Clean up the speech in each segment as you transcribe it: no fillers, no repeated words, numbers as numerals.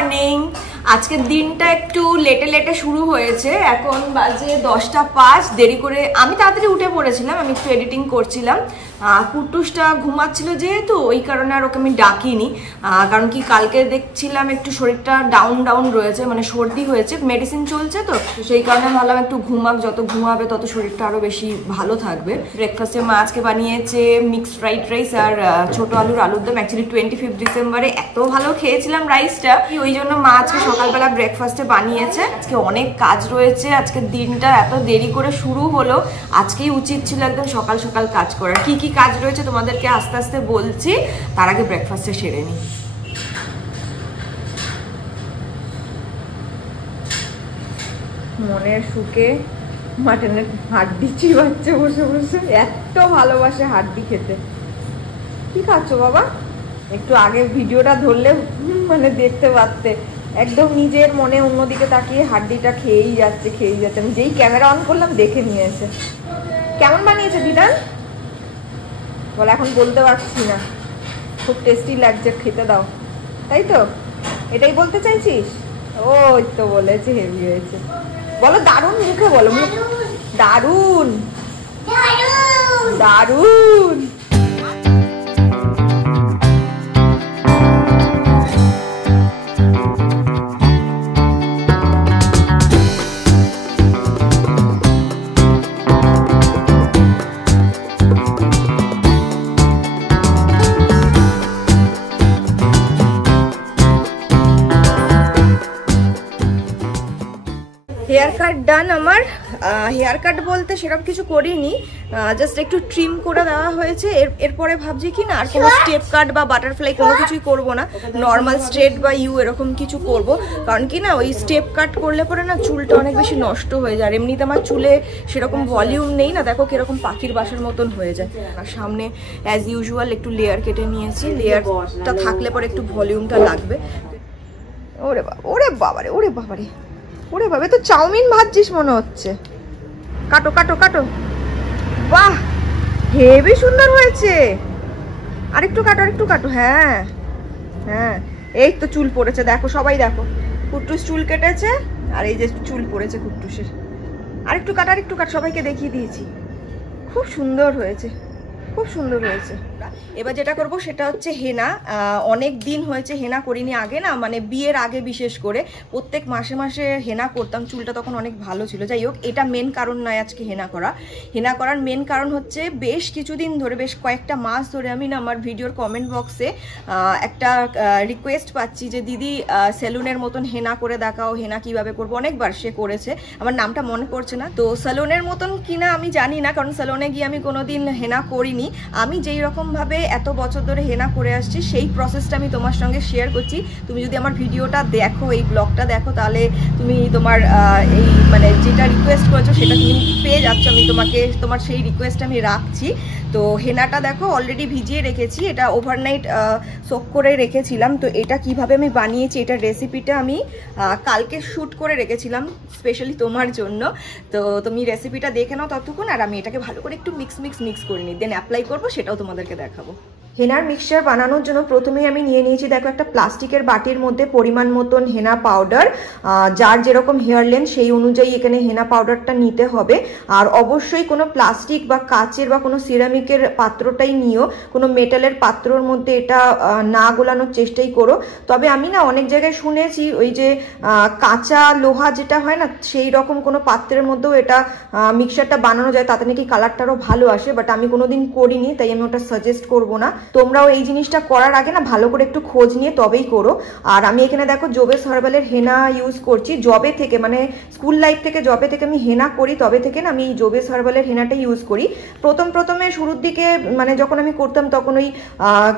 Morning. আজকের দিনটা একটু লেটে লেটে শুরু হয়েছে, এখন বাজে 10টা 5। দেরি করে আমি তাড়াতাড়ি উঠে পড়েছিলাম, আমি একটু এডিটিং করছিলাম। কুটুসটা ঘুমাচ্ছিল যেহেতু ওই কারণে আর ওকে আমি ডাকিনি, কারণ কি কালকে দেখছিলাম একটু শরীরটা ডাউন রয়েছে, মানে সর্দি হয়েছে, মেডিসিন চলছে তো সেই কারণে ভাবলাম একটু ঘুমাক, যত ঘুমাবে তত শরীরটা আরও বেশি ভালো থাকবে। ব্রেকফাস্টে মা আজকে বানিয়েছে মিক্সড ফ্রাইড রাইস আর ছোটো আলুর দম। অ্যাকচুয়ালি 25 ডিসেম্বরে এত ভালো খেয়েছিলাম রাইসটা, ওই জন্য মা আজকে সকালবেলা ব্রেকফাস্টে বানিয়েছে। আজকে অনেক কাজ রয়েছে, আজকের দিনটা এত দেরি করে শুরু হলো, আজকেই উচিত ছিল একদম সকাল সকাল কাজ করার। কি কি কাজ রয়েছে তোমাদেরকে আস্তে আস্তে বলছি, তার আগে ব্রেকফাস্টে সেরে নিই। মনের সুখে মাটনের হাড্ডি চিবাচ্ছে বসে বসে, এত ভালোবাসে হাড্ডি খেতে। কি খাচ্ছ বাবা? একটু আগে ভিডিওটা ধরলে মানে দেখতে পারতে, একদম নিজের মনে অন্যদিকে তাকিয়ে হাড্ডিটা খেয়েই যাচ্ছে। আমি যেই ক্যামেরা অন করলাম দেখে নিয়েছে। কেমন বানিয়েছে দিদান বলে? এখন বলতে পারছি না, খুব টেস্টি লাগছে, খেতে দাও, তাই তো? এটাই বলতে চাইছিস? ওই তো বলেছে হেভি হয়েছে। বলো দারুণ, মুখে বলো, দারুণ দারুণ। হেয়ার কাট ডান আমার। হেয়ার কাট বলতে সেরকম কিছু করিনি, জাস্ট একটু ট্রিম করে দেওয়া হয়েছে। এরপরে ভাবছি কি না আর কোনো স্টেপ কাট বা বাটারফ্লাই কোনো কিছুই করব না, নর্মাল স্ট্রেট বা ইউ এরকম কিছু করব। কারণ কি না ওই স্টেপ কাট করলে পরে না চুলটা অনেক বেশি নষ্ট হয়ে যায়। এমনিতে আমার চুলে সেরকম ভলিউম নেই না, দেখো কিরকম পাখির বাসার মতন হয়ে যায়। আর সামনে অ্যাজ ইউজুয়াল একটু লেয়ার কেটে নিয়েছি, লেয়ারটা থাকলে পরে একটু ভলিউমটা লাগবে। ওরে বাবা, ওরে বাবারে, ওরে বাবারে, ওরে বাবা, তো চাউমিন ভাজছিস মনে হচ্ছে। কাটো কাটো কাটো, বাহ হেবি সুন্দর হয়েছে। আরেকটু কাটো, আরেকটু কাটো। হ্যাঁ হ্যাঁ, এই তো চুল পড়েছে, দেখো সবাই দেখো, কুট্টুস চুল কেটেছে আর এই যে চুল পড়েছে কুট্টুসের। আরেকটু কাট, আরেকটু কাট, সবাইকে দেখিয়ে দিয়েছি। খুব সুন্দর হয়েছে, খুব সুন্দর হয়েছে। এবার যেটা করব সেটা হচ্ছে হেনা। অনেক দিন হয়েছে হেনা করিনি, আগে না মানে বিয়ের আগে বিশেষ করে প্রত্যেক মাসে মাসে হেনা করতাম, চুলটা তখন অনেক ভালো ছিল। যাই হোক, এটা মেন কারণ নয় আজকে হেনা করার মেন কারণ হচ্ছে বেশ কিছুদিন ধরে, বেশ কয়েকটা মাস ধরে আমি না আমার ভিডিওর কমেন্ট বক্সে একটা রিকোয়েস্ট পাচ্ছি যে দিদি সেলুনের মতন হেনা করে দেখাও, হেনা কিভাবে করবো। অনেকবার সে করেছে, আমার নামটা মনে পড়ছে না। তো সেলুনের মতন কিনা আমি জানি না, কারণ সেলুনে গিয়ে আমি কোনোদিন হেনা করিনি। আমি যেই রকম ভাবে এত বছর ধরে হেনা করে আসছি সেই প্রসেসটা আমি তোমার সঙ্গে শেয়ার করছি। তুমি যদি আমার ভিডিওটা দেখো, এই ব্লগটা দেখো, তাহলে তুমি তোমার এই মানে যেটা রিকোয়েস্ট করেছো সেটা তুমি পেয়ে যাচ্ছ। আমি তোমার সেই রিকোয়েস্ট আমি রাখছি। তো হেনাটা দেখো অলরেডি ভিজিয়ে রেখেছি, এটা ওভারনাইট সোক করে রেখেছিলাম। তো এটা কিভাবে আমি বানিয়েছি, এটার রেসিপিটা আমি কালকে শ্যুট করে রেখেছিলাম স্পেশালি তোমার জন্য। তো তুমি রেসিপিটা দেখে নাও ততক্ষণ, আর আমি এটাকে ভালো করে একটু মিক্স করে নিই, দেন অ্যাপ্লাই করবো, সেটাও তোমাদেরকে দেখাবো। হেনার মিক্সচার বানানোর জন্য প্রথমেই আমি নিয়ে নিয়েছি দেখো একটা প্লাস্টিকের বাটির মধ্যে পরিমাণ মতন হেনা পাউডার। যার যেরকম হেয়ার লেন্থ সেই অনুযায়ী এখানে হেনা পাউডারটা নিতে হবে। আর অবশ্যই কোনো প্লাস্টিক বা কাচের বা কোনো সিরামিকের পাত্রটাই নিও, কোনো মেটালের পাত্রর মধ্যে এটা না গোলানোর চেষ্টাই করো। তবে আমি না অনেক জায়গায় শুনেছি ওই যে কাঁচা লোহা যেটা হয় না, সেই রকম কোনো পাত্রের মধ্যেও এটা মিক্সচারটা বানানো যায়, তাতে নাকি কালারটারও ভালো আসে। বাট আমি কোনোদিন করিনি, তাই আমি ওটা সাজেস্ট করবো না। তোমরাও এই জিনিসটা করার আগে না ভালো করে একটু খোঁজ নিয়ে তবেই করো। আর আমি এখানে দেখো জোবেস হার্বালের হেনা ইউজ করছি। জবে থেকে মানে স্কুল লাইফ থেকে জবে থেকে আমি হেনা করি, তবে থেকে না আমি জোবেস হার্বালের হেনাটা ইউজ করি। প্রথমে শুরুর দিকে মানে যখন আমি করতাম তখন ওই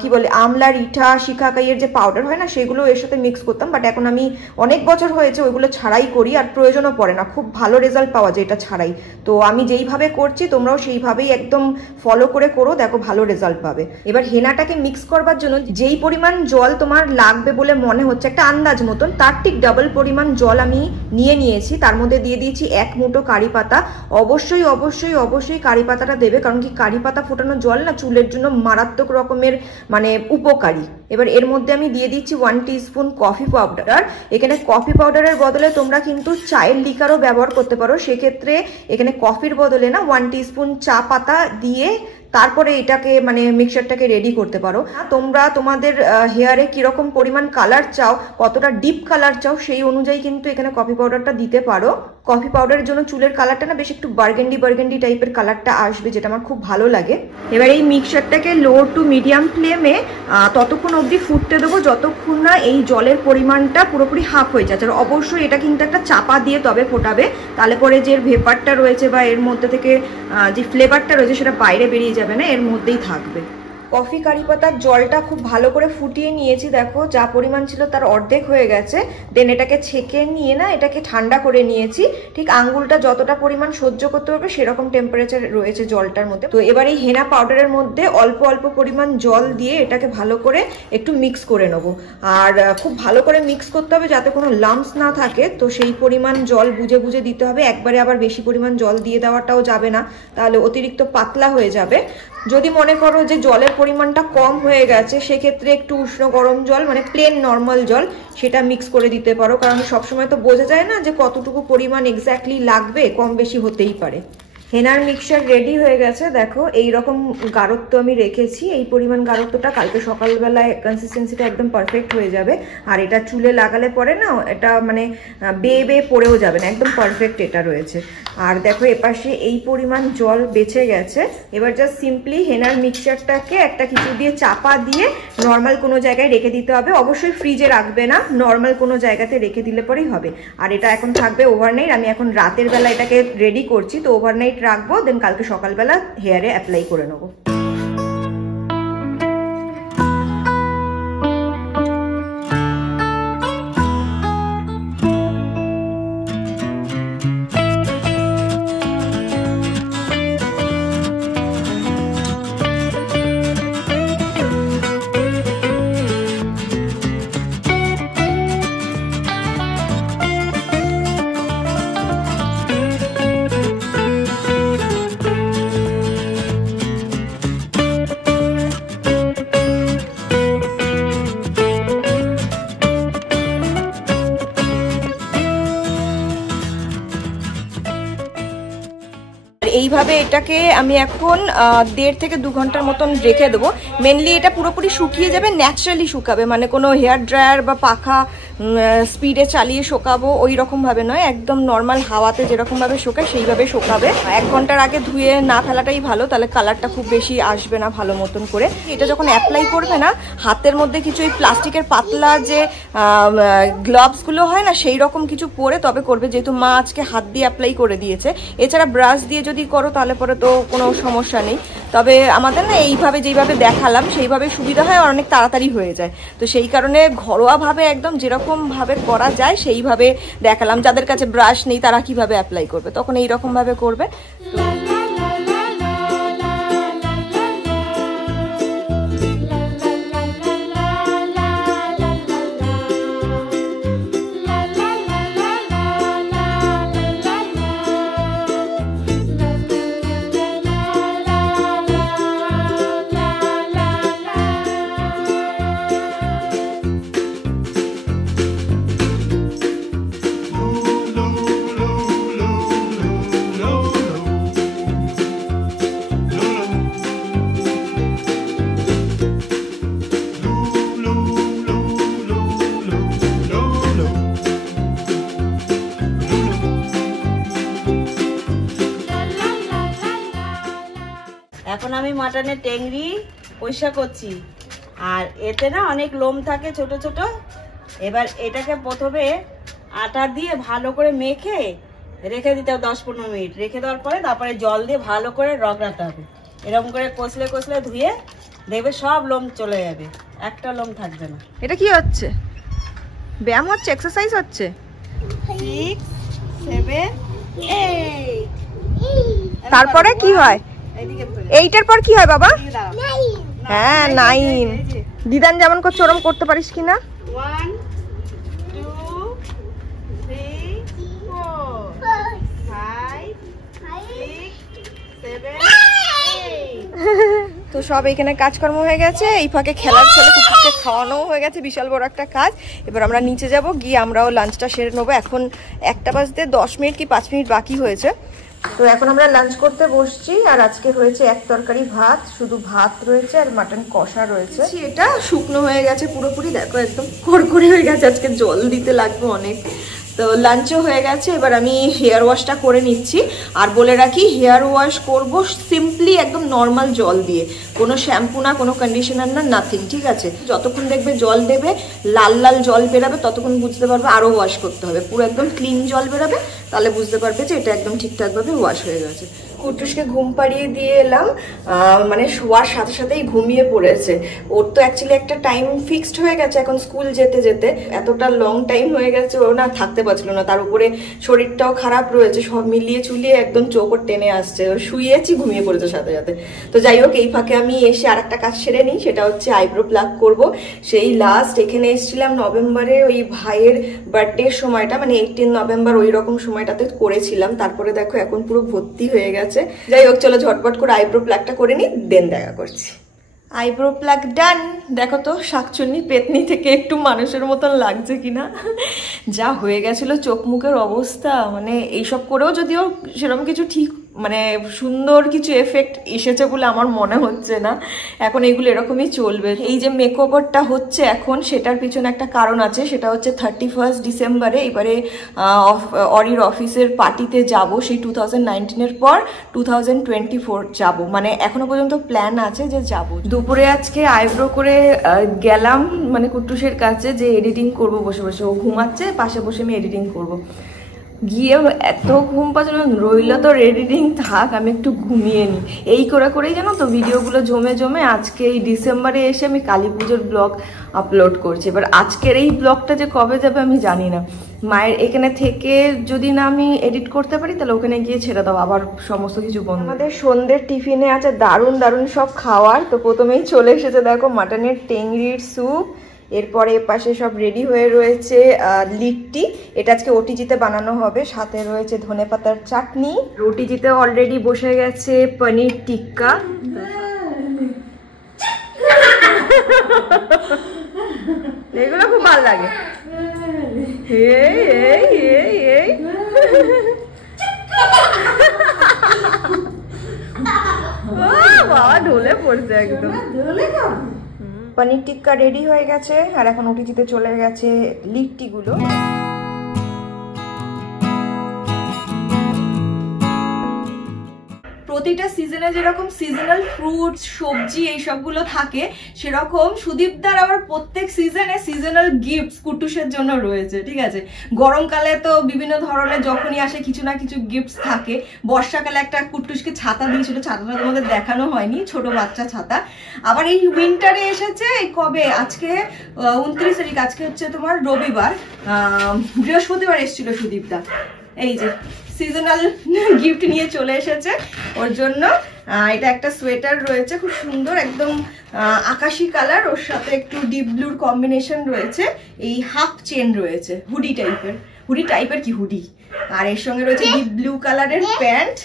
কি বলে আমলা, রিঠা, শিখাকাইয়ের যে পাউডার হয় না সেগুলো এর সাথে মিক্স করতাম। বাট এখন আমি অনেক বছর হয়েছে ওইগুলো ছাড়াই করি, আর প্রয়োজনও পড়ে না, খুব ভালো রেজাল্ট পাওয়া যায় এটা ছাড়াই। তো আমি যেইভাবে করছি তোমরাও সেইভাবেই একদম ফলো করে করো, দেখো ভালো রেজাল্ট পাবে। এবার হেনাটাকে মিক্স করবার জন্য যেই পরিমাণ জল তোমার লাগবে বলে মনে হচ্ছে একটা আন্দাজ মতন, তার ঠিক ডাবল পরিমাণ জল আমি নিয়েছি। তার মধ্যে দিয়ে দিয়েছি 1 মুঠো কারি পাতা। অবশ্যই অবশ্যই অবশ্যই কারি পাতাটা দেবে, কারণ কি কারি পাতা ফোটানো জল না চুলের জন্য মারাত্মক রকমের মানে উপকারী। এবার এর মধ্যে আমি দিয়ে দিচ্ছি 1 টিস্পুন কফি পাউডার। এখানে কফি পাউডারের বদলে তোমরা কিন্তু চায়ের লিকারও ব্যবহার করতে পারো, সেক্ষেত্রে এখানে কফির বদলে না 1 টিস্পুন চা পাতা দিয়ে তারপরে এটাকে মানে মিক্সচারটাকে রেডি করতে পারো। তোমরা তোমাদের হেয়ারে কিরকম পরিমাণ কালার চাও, কতটা ডিপ কালার চাও, সেই অনুযায়ী কিন্তু এখানে কফি পাউডারটা দিতে পারো। কফি পাউডারের জন্য চুলের কালারটা না বেশ একটু বার্গেন্ডি টাইপের কালারটা আসবে, যেটা আমার খুব ভালো লাগে। এবার এই মিক্সচারটাকে লো টু মিডিয়াম ফ্লেমে ততক্ষণ অবধি ফুটতে দেবো যতক্ষণ না এই জলের পরিমাণটা পুরোপুরি হাফ হয়ে যাচ্ছে। আর অবশ্যই এটা কিন্তু একটা চাপা দিয়ে তবে ফোটাবে, তাহলে পরে যে ভেপারটা রয়েছে বা এর মধ্যে থেকে যে ফ্লেভারটা রয়েছে সেটা বাইরে বেরিয়ে যাবে না, এর মধ্যেই থাকবে। কফি কারি পাতার জলটা খুব ভালো করে ফুটিয়ে নিয়েছি, দেখো যা পরিমাণ ছিল তার অর্ধেক হয়ে গেছে। দেন এটাকে ছেঁকে নিয়ে না এটাকে ঠান্ডা করে নিয়েছি, ঠিক আঙ্গুলটা যতটা পরিমাণ সহ্য করতে পারবে সেরকম টেম্পারেচার রয়েছে জলটার মধ্যে। তো এবার এই হেনা পাউডারের মধ্যে অল্প অল্প পরিমাণ জল দিয়ে এটাকে ভালো করে একটু মিক্স করে নেবো। আর খুব ভালো করে মিক্স করতে হবে যাতে কোনো লাম্পস না থাকে, তো সেই পরিমাণ জল বুঝে বুঝে দিতে হবে। একবারে আবার বেশি পরিমাণ জল দিয়ে দেওয়াটাও যাবে না, তাহলে অতিরিক্ত পাতলা হয়ে যাবে। যদি মনে করো যে জলের পরিমাণটা কম হয়ে গেছে, সেক্ষেত্রে একটু উষ্ণ গরম জল মানে প্লেন নর্মাল জল সেটা মিক্স করে দিতে পারো, কারণ সবসময় তো বোঝা যায় না যে কতটুকু পরিমাণ এক্স্যাক্টলি লাগবে, কম বেশি হতেই পারে। হেনার মিক্সচার রেডি হয়ে গেছে, দেখো এই রকম গাঢ়ত্ব আমি রেখেছি। এই পরিমাণ গাঢ়ত্বটা কালকে সকালবেলায় কনসিস্টেন্সিটা একদম পারফেক্ট হয়ে যাবে। আর এটা চুলে লাগালে পরে না এটা মানে বেয়ে পড়েও যাবে না, একদম পারফেক্ট এটা রয়েছে। আর দেখো এপাশে এই পরিমাণ জল বেঁচে গেছে। এবার জাস্ট সিম্পলি হেনার মিক্সচারটাকে একটা কিছু দিয়ে চাপা দিয়ে নর্মাল কোনো জায়গায় রেখে দিতে হবে। অবশ্যই ফ্রিজে রাখবে না, নর্মাল কোনো জায়গাতে রেখে দিলে পরেই হবে। আর এটা এখন থাকবে ওভারনাইট। আমি এখন রাতের বেলা এটাকে রেডি করছি, তো ওভারনাইট রাখবো, দেন কালকে সকালবেলা হেয়ারে অ্যাপ্লাই করে নেবো। এইভাবে এটাকে আমি এখন 1.5 থেকে 2 ঘন্টার মতন রেখে দেবো। মেনলি এটা পুরোপুরি শুকিয়ে যাবে, ন্যাচারালি শুকাবে, মানে কোনো হেয়ার ড্রায়ার বা পাখা স্পিডে চালিয়ে শোকাবো ওই রকমভাবে নয়, একদম নর্মাল হাওয়াতে যেরকমভাবে শোকায় সেইভাবে শোকাবে। 1 ঘন্টার আগে ধুয়ে না ফেলাটাই ভালো, তাহলে কালারটা খুব বেশি আসবে না ভালো মতন করে। এটা যখন অ্যাপ্লাই করবে না, হাতের মধ্যে কিছু ওই প্লাস্টিকের পাতলা যে গ্লাভসগুলো হয় না, সেই রকম কিছু পরে তবে করবে, যেহেতু মা আজকে হাত দিয়ে অ্যাপ্লাই করে দিয়েছে। এছাড়া ব্রাশ দিয়ে যদি করো তাহলে পরে তো কোনো সমস্যা নেই, তবে আমাদের না এইভাবে যেইভাবে দেখালাম সেইভাবে সুবিধা হয়, আর অনেক তাড়াতাড়ি হয়ে যায়। তো সেই কারণে ঘরোয়াভাবে একদম যেরকমভাবে করা যায় সেইভাবে দেখালাম। যাদের কাছে ব্রাশ নেই তারা কিভাবে অ্যাপ্লাই করবে, তখন এইরকমভাবে করবে। এখন আমি মাটনের টেংরি পরিষ্কার করছি, আর এতে না অনেক লোম থাকে ছোট ছোট। এবার এটাকে প্রথমে আটা দিয়ে ভালো করে মেখে রেখে দিতে হবে 10-15 মিনিট। রেখে দেওয়ার পরে তারপরে জল দিয়ে ভালো করে রগড়াতে হবে। এরকম করে কষলে কষলে ধুয়ে দেখবে সব লোম চলে যাবে, একটা লোম থাকবে না। এটা কি হচ্ছে? ব্যায়াম হচ্ছে, এক্সারসাইজ হচ্ছে? 6, 7, 8। তারপরে কি হয়? এইটার পর কি হয় বাবা? হ্যাঁ 9 দিদান যেমন করছে ওরম করতে পারিস কিনা 1 2 3 4 5 6 7 8 তো সব এখানে কাজকর্ম হয়ে গেছে, এই ফাঁকে খেলার ছেলে কুকুরকে খাওয়ানো হয়ে গেছে, বিশাল বড় একটা কাজ। এবার আমরা নিচে যাব, গিয়ে আমরাও লাঞ্চটা সেরে নেবো। এখন 1টা বাজতে 10 মিনিট কি 5 মিনিট বাকি হয়েছে। তো এখন আমরা লাঞ্চ করতে বসছি। আর আজকে হয়েছে এক তরকারি ভাত, শুধু ভাত রয়েছে আর মাটন কষা রয়েছে। এটা শুকনো হয়ে গেছে পুরোপুরি, দেখো একদম খড়খড়ে হয়ে গেছে, আজকে জল দিতে লাগবে অনেক। তো লাঞ্চও হয়ে গেছে, এবার আমি হেয়ার ওয়াশটা করে নিচ্ছি। আর বলে রাখি, হেয়ার ওয়াশ করব সিম্পলি একদম নর্মাল জল দিয়ে, কোনো শ্যাম্পু না, কোনো কন্ডিশনার না, নাথিং, ঠিক আছে? যতক্ষণ দেখবে জল দেবে লাল লাল জল বেরাবে, ততক্ষণ বুঝতে পারবে আরও ওয়াশ করতে হবে। পুরো একদম ক্লিন জল বেরাবে, তাহলে বুঝতে পারবে যে এটা একদম ঠিকঠাকভাবে ওয়াশ হয়ে গেছে। কুটুসকে ঘুম পাড়িয়ে দিয়ে এলাম, মানে শোয়ার সাথে সাথেই ঘুমিয়ে পড়েছে। ওর তো অ্যাকচুয়ালি একটা টাইম ফিক্সড হয়ে গেছে এখন স্কুল যেতে যেতে, এতটা লং টাইম হয়ে গেছে, ও না থাকতে পারছিল না। তার উপরে শরীরটাও খারাপ রয়েছে, সব মিলিয়ে চুলিয়ে একদম চোখ ওর টেনে আসছে। ও শুয়েছি, ঘুমিয়ে পড়েছে সাথে সাথে। তো যাই হোক, এই ফাঁকে আমি এসে আর একটা কাজ সেরে নিই, সেটা হচ্ছে আইব্রো প্লাগ করব। সেই লাস্ট এখানে এসেছিলাম নভেম্বরে, ওই ভাইয়ের বার্থডের সময়টা, মানে 18 নভেম্বর ওই রকম সময়টাতে করেছিলাম। তারপরে দেখো এখন পুরো ভর্তি হয়ে গেছে। যাই হোক, চলো ঝটপট করে আইব্রো প্লাগটা করে নিই, দেন দেখা করছি। আইব্রো প্লাগ ডান। দেখো তো শাকচুন্নি পেতনি থেকে একটু মানুষের মতন লাগছে কিনা। যা হয়ে গেছিল চোখ মুখের অবস্থা, মানে এইসব করেও যদিও সেরকম কিছু ঠিক মানে সুন্দর কিছু এফেক্ট এসেছে বলে আমার মনে হচ্ছে না। এখন এগুলো এরকমই চলবে। এই যে মেকওভারটা হচ্ছে এখন, সেটার পিছনে একটা কারণ আছে, সেটা হচ্ছে 31 ডিসেম্বরে এবারে অরির অফিসের পার্টিতে যাব। সেই 2019-এর পর 2024 যাব, মানে এখনো পর্যন্ত প্ল্যান আছে যে যাব। দুপুরে আজকে আইব্রো করে গেলাম মানে কুট্টুসের কাছে, যে এডিটিং করব বসে বসে। ও ঘুমাচ্ছে, পাশে বসে আমি এডিটিং করব। গিয়ে এত ঘুম পাচ্ছে, রইল তো এডিটিং থাক, আমি একটু ঘুমিয়ে নিই। এই করে করেই জানো তো ভিডিওগুলো জমে জমে আজকে এই ডিসেম্বরে এসে আমি কালী পুজোর ব্লগ আপলোড করছি। এবার আজকের এই ব্লগটা যে কবে যাবে আমি জানি না। মায়ের এখানে থেকে যদি না আমি এডিট করতে পারি, তাহলে ওখানে গিয়ে ছেড়ে দাও, আবার সমস্ত কিছু বন্ধ। আমাদের সন্ধ্যের টিফিনে আছে দারুণ দারুণ সব খাওয়ার। তো প্রথমেই চলে এসেছে দেখো মাটনের টেংরির স্যুপ, এরপরে এপাশে সব রেডি হয়ে রয়েছে লিট্টি, এটা আজকে ওটিজিতে বানানো হবে। সাথে রয়েছে ধনেপাতার চাটনি। ওটিজিতে অলরেডি বসে গেছে পনির টিক্কা। এগুলো খুব ভালো লাগে। বাবা ঢলে পড়ছে একদম। পনির টিক্কা রেডি হয়ে গেছে, আর এখন ওটিজিতে চলে গেছে লিট্টিগুলো। প্রতিটা সিজনে যেরকম সিজনাল ফ্রুটস সবজি এইসবগুলো থাকে, সেরকম সুদীপদার আবার প্রত্যেক সিজনে সিজনাল গিফটস কুটুসের জন্য রয়েছে, ঠিক আছে? গরমকালে তো বিভিন্ন ধরনের যখনই আসে কিছু না কিছু গিফটস থাকে। বর্ষাকালে একটা কুটুসকে ছাতা দিয়েছিল, ছাতাটা তোমাদের দেখানো হয়নি, ছোট বাচ্চা ছাতা। আবার এই উইন্টারে এসেছে কবে, আজকে 29 তারিখ, আজকে হচ্ছে তোমার রবিবার, বৃহস্পতিবার এসেছিল সুদীপদা। এই যে সিজনাল গিফট নিয়ে চলে এসেছে ওর জন্য। এটা একটা সোয়েটার রয়েছে খুব সুন্দর, একদম আকাশি কালার, ওর সাথে একটু ডিপ ব্লুর কম্বিনেশন রয়েছে। এই হাফ চেন রয়েছে, হুডি টাইপের কি হুডি, আর এর সঙ্গে রয়েছে ডিপ ব্লু কালারের প্যান্ট।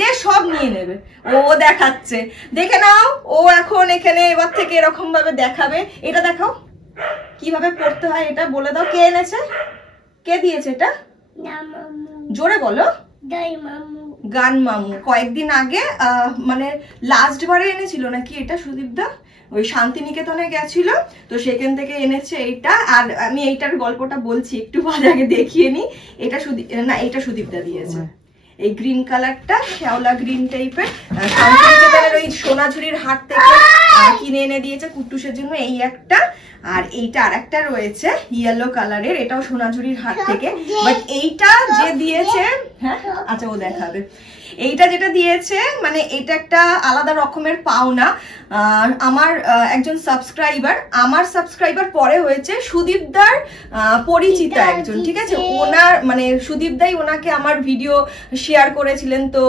দে সব নিয়ে নেবে, ও দেখাচ্ছে, দেখে নাও। ও এখন এখানে এবার থেকে এরকম ভাবে দেখাবে। এটা দেখাও কিভাবে পড়তে হয়, এটা বলে দাও। কে এনেছে, কে দিয়েছে এটা? জোরে বলো। গান মামু কয়েকদিন আগে মানে লাস্ট বারে এনেছিল নাকি এটা সুদীপদা, ওই শান্তিনিকেতনে গেছিল, তো সেখান থেকে এনেছে এইটা। আর আমি এইটার গল্পটা বলছি একটু আগে, দেখিয়ে নি। এটা এটা সুদীপদা দিয়েছে। এই গ্রিন কালারটা শ্যাওলা গ্রিন টাইপের, শান্তিনিকেতনের ওই সোনাঝুরির হাট থেকে কিনে এনে দিয়েছে কুট্টুসের জন্য এই একটা। আর এইটা আর একটা রয়েছে ইয়েলো কালারের, এটাও সোনাঝুরির হাট থেকে। বাট এইটা যে দিয়েছে, হ্যাঁ আচ্ছা ও দেখাবে, এইটা যেটা দিয়েছে মানে এটা একটা আলাদা রকমের পাওনা। আমার একজন সাবস্ক্রাইবার, আমার সাবস্ক্রাইবার পরে হয়েছে সুদীপদার পরিচিতা একজন, ঠিক আছে? ওনার মানে সুদীপদাই ওনাকে আমার ভিডিও শেয়ার করেছিলেন, তো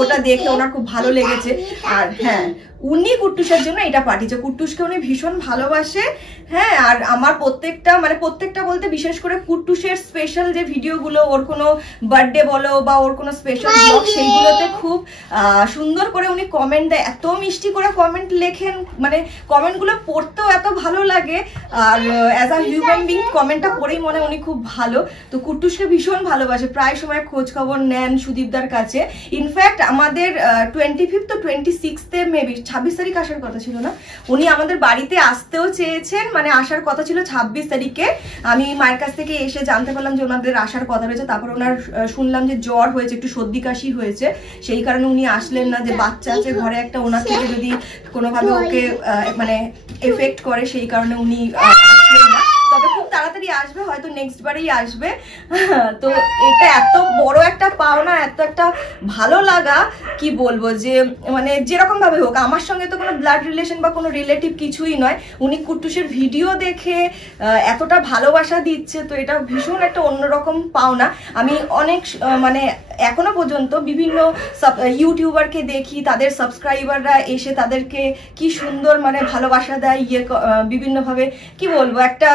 ওটা দেখে ওনার খুব ভালো লেগেছে। আর হ্যাঁ, উনি কুট্টুসের জন্য এটা পাঠিয়েছে। কুট্টুসকে উনি ভীষণ ভালোবাসে। হ্যাঁ, আর আমার প্রত্যেকটা বলতে বিশেষ করে কুট্টুসের স্পেশাল যে ভিডিওগুলো, ওর কোনো বার্থডে বলো বা ওর কোনো স্পেশাল ব্লগ, সেইগুলোতে খুব সুন্দর করে উনি কমেন্ট দেয়, এত মিষ্টি করে কমেন্ট লেখেন, মানে কমেন্টগুলো পড়তেও এত ভালো লাগে। আর অ্যাজ আ হিউম্যান বিং কমেন্টটা পড়েই মনে উনি খুব ভালো। তো কুট্টুসকে ভীষণ ভালোবাসে, প্রায় সময় খোঁজ খবর নেন সুদীপদার কাছে। ইনফ্যাক্ট আমাদের 25 তো 26 মেবি 26 তারিখ আসার কথা ছিল না, উনি আমাদের বাড়িতে আসতেও চেয়েছেন, মানে আসার কথা ছিল 26 তারিখে। আমি মায়ের কাছ থেকে এসে জানতে পারলাম যে ওনাদের আসার কথা রয়েছে। তারপর ওনার শুনলাম যে জ্বর হয়েছে, একটু সর্দি কাশি হয়েছে, সেই কারণে উনি আসলেন না। যে বাচ্চা আছে ঘরে একটা, ওনার থেকে যদি কোনোভাবে ওকে মানে এফেক্ট করে, সেই কারণে উনি আসলেন না। তবে খুব তাড়াতাড়ি আসবে, হয়তো নেক্সট বারেই আসবে। তো এটা এত বড় একটা পাওনা, এত একটা ভালো লাগা, কি বলবো, যে মানে যেরকম ভাবে হোক, আমার সঙ্গে তো কোনো ব্লাড রিলেশন বা কোনো রিলেটিভ কিছুই নয়, উনি কুট্টুসের ভিডিও দেখে এতটা ভালোবাসা দিচ্ছে, তো এটা ভীষণ একটা অন্যরকম পাওনা। আমি অনেক মানে এখনো পর্যন্ত বিভিন্ন ইউটিউবারকে দেখি, তাদের সাবস্ক্রাইবাররা এসে তাদেরকে কি সুন্দর মানে ভালোবাসা দেয়, বিভিন্নভাবে কি বলবো একটা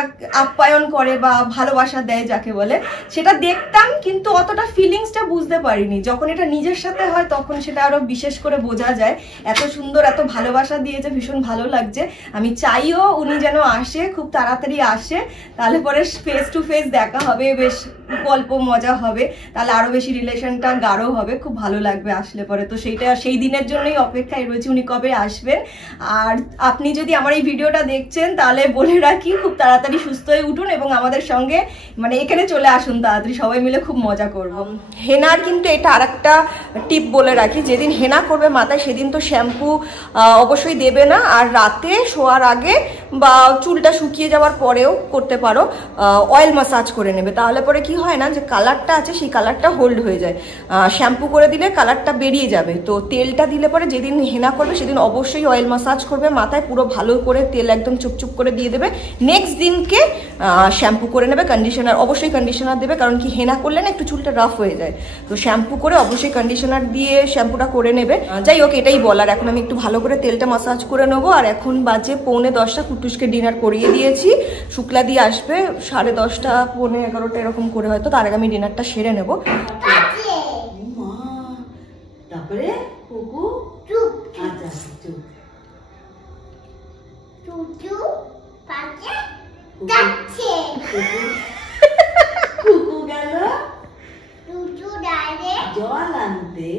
আপ্যায়ন করে বা ভালোবাসা দেয় যাকে বলে, সেটা দেখতাম, কিন্তু অতটা ফিলিংসটা বুঝতে পারিনি। যখন এটা নিজের সাথে হয় তখন সেটা আরো বিশেষ করে বোঝা যায়। এত সুন্দর, এত ভালোবাসা দিয়েছে, ভীষণ ভালো লাগছে। আমি চাইও উনি যেন আসে, খুব তাড়াতাড়ি আসে, তাহলে পরে ফেস টু ফেস দেখা হবে, বেশ গল্প মজা হবে, তাহলে আরো বেশি রিলেশনটা গাঢ় হবে, খুব ভালো লাগবে আসলে পরে। তো সেই দিনের জন্যই অপেক্ষায় রয়েছে, উনি কবে আসবেন। আর আপনি যদি আমার এই ভিডিওটা দেখছেন, তাহলে বলে রাখি খুব তাড়াতাড়ি সুস্থ হয়ে উঠুন এবং আমাদের সঙ্গে মানে এখানে চলে আসুন তাড়াতাড়ি, সবাই মিলে খুব মজা করব। হেনার কিন্তু এটা আর একটা টিপ বলে রাখি, যেদিন হেনা করবে মাথায় সেদিন তো শ্যাম্পু অবশ্যই দেবে না, আর রাতে শোয়ার আগে বা চুলটা শুকিয়ে যাওয়ার পরেও করতে পারো, অয়েল ম্যাসাজ করে নেবে। তাহলে পরে কি হয় না, যে কালারটা আছে সেই কালারটা হোল্ড হয়ে যায়। শ্যাম্পু করে দিলে কালারটা বেরিয়ে যাবে। তো তেলটা দিলে পরে যেদিন হেনা করবে সেদিন অবশ্যই অয়েল ম্যাসাজ করবে মাথায়, পুরো ভালো করে তেল একদম চুপচুপ করে দিয়ে দেবে। নেক্সট দিনকে শ্যাম্পু করে নেবে, কন্ডিশনার অবশ্যই কন্ডিশনার দেবে, কারণ কি হেনা করলে না একটু চুলটা রাফ হয়ে যায়। তো শ্যাম্পু করে অবশ্যই কন্ডিশনার দিয়ে শ্যাম্পুটা করে নেবে। যাই হোক, এটাই বলার। এখন আমি একটু ভালো করে তেলটা মাসাজ করে নেবো। আর এখন বাজে 9:45, কুট্টুসকে ডিনার করিয়ে দিয়েছি, শুক্লা দিয়ে আসবে 10:30, 11:30 এরকম করে, হয়তো তার আগে আমি ডিনারটা সেরে নেবো। তারপরে কুকু চুপ, আচ্ছা চুপ, টুটু পাকে ডাকছে, কুকু গেল টুটু ডালে জল আনতে,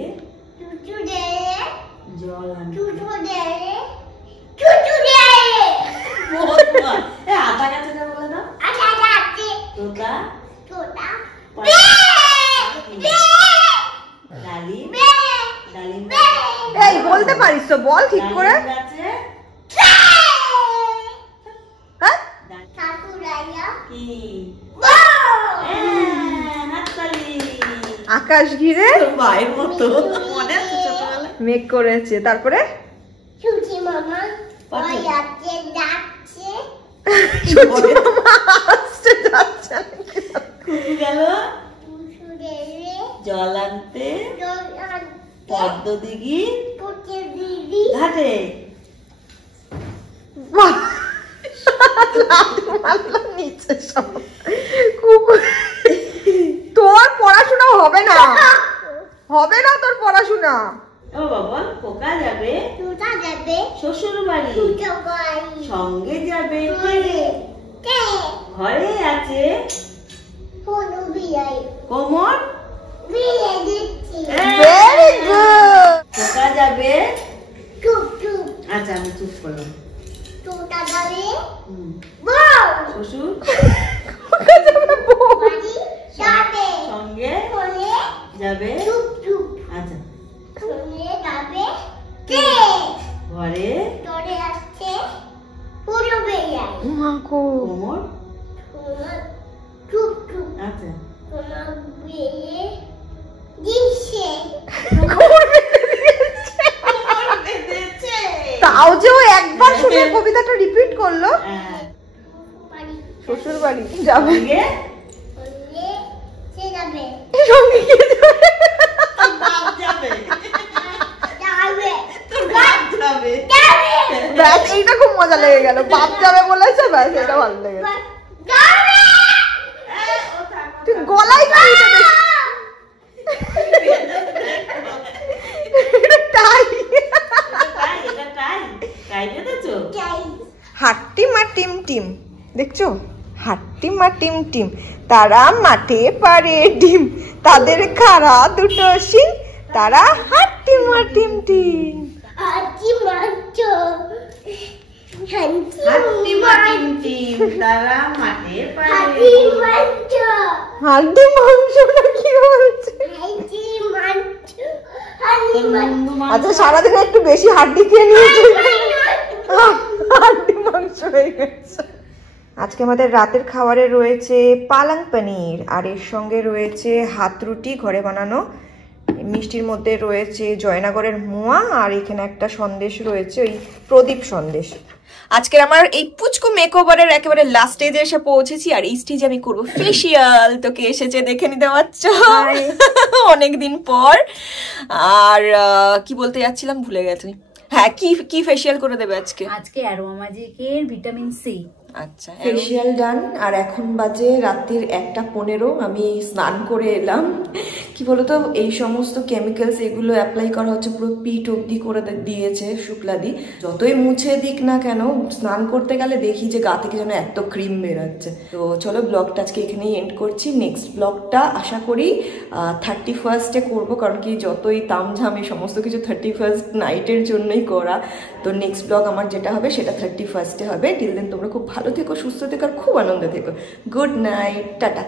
টুটু ডালে জল আনতে, টুটু ডালে টুটু ডালে বদমাস। এ আটা গাছে না বলে দাও, আটা ডাকছে, তোতা তোতা ডালিম, ডালিম এই বলতে পারিস তো, বল ঠিক করে। গাছে হ্যাঁ, ঠাকুরাইয়া কি বল হাততালি, আকাশ ঘিরে মায়ের মতো মনে আছে ছোটবেলায় মেঘ করেছে। তারপরে ছুটি মামা ওই আছে ডাকছে, কুকু গেল টুটু ডালে জল আনতে জল আনতে পদ্ম দিঘি টুটু দিদি ঘাটে। তোর পড়াশোনা হবে না, হবে না তোর পড়াশোনা। ও বাবা, পোকা যাবে টুটা যাবে শ্বশুর বাড়ি, টুটো গাই সঙ্গে যাবে কে? কে ঘরে আছে কোনো বিয়াই কোমর, বিয়ে দিচ্ছি ভেরি গুড। পোকা যাবে। টুপ টুপ আচ্ছা আমি চুপ করলাম। টুটা যাবে হুম, বউ শ্বশুর বাড়ি যাবে সঙ্গে কোলে যাবে। টুপ টুপ আচ্ছা, কোলে যাবে কে ঘরে তোরে আসছে পুরো বেয়াই কোমর। তোমার টুপ টুপ আচ্ছা, তোমার বিয়ে দিচ্ছে তাও যে ও একবার শুনে কবিতাটা রিপিট করলো। হ্যাঁ, বাড়ি শ্বশুর বাড়ি যাবে, সঙ্গে কোলে সে যাবে সঙ্গে গিয়ে যাবে। বাপ যাবে, যাবে তোর বাপ যাবে। যাবে ব্যাস এইটা খুব মজা লেগে গেল, বাপ যাবে বলেছে, ব্যাস এটা ভালো লেগেছে। তুই গলায় কি হাট্টি মা টিম টিম, দেখছো হাট্টি মা টিম টিম, তারা মাঠে পারে ডিম, তাদের খাড়া দুটো শিং, তারা হাট্টি মা টিম টিম। হাতি মাছ হাতি মা টিম টিম, তারা মাঠে পারে হাতি মাছ হাড্ডি মাংসটা কি বলছে? হাতি মাছ হাতি মাছ আচ্ছা সারাদিনে একটু বেশি হাড্ডি খেয়ে নিয়েছে, হাড্ডি মাংস হয়ে গেছে। আজকে আমাদের রাতের খাবারে রয়েছে পালং পনির, আর এর সঙ্গে রয়েছে হাত রুটি ঘরে বানানো, মিষ্টির মধ্যে রয়েছে জয়নগরের মোয়া, আর এখানে একটা সন্দেশ রয়েছে, ওই প্রদীপ সন্দেশ। আজকের আমার এই পুচকু মেকওভারের একেবারে লাস্ট স্টেজে এসে পৌঁছেছি, আর এই স্টেজে আমি করবো ফেসিয়াল। তো কে এসেছে দেখে নিতে পারছ অনেকদিন পর। আর কি বলতে যাচ্ছিলাম ভুলে গেছি। হ্যাঁ, কি ফেসিয়াল করে দেবে আজকে? আজকে অ্যারোমা ম্যাজিকের ভিটামিন সি। আচ্ছা, ফেসিয়াল ডান। আর এখন বাজে রাত্রির 1:15। আমি স্নান করে এলাম। কি বলতো, এই সমস্ত কেমিক্যালস এগুলো অ্যাপ্লাই করা হচ্ছে, পুরো পিঠ অব্দি করে দিয়েছে শুক্লাদি। যতই মুছে দিক না কেন, স্নান করতে গেলে দেখি যে গা থেকে যেন এত ক্রিম বেরোচ্ছে। তো চলো, ব্লগটা আজকে এখানেই এন্ড করছি। নেক্সট ব্লগটা আশা করি 31 করবো, কারণ কি যতই তামঝাম এই সমস্ত কিছু 31 নাইটের জন্যই করা। তো নেক্সট ব্লগ আমার যেটা হবে সেটা 31 হবে। টিল দেন তোমরা খুব ভালো থেকো, সুস্থ থেকো, আর খুব আনন্দে থেকো। Good night, tata.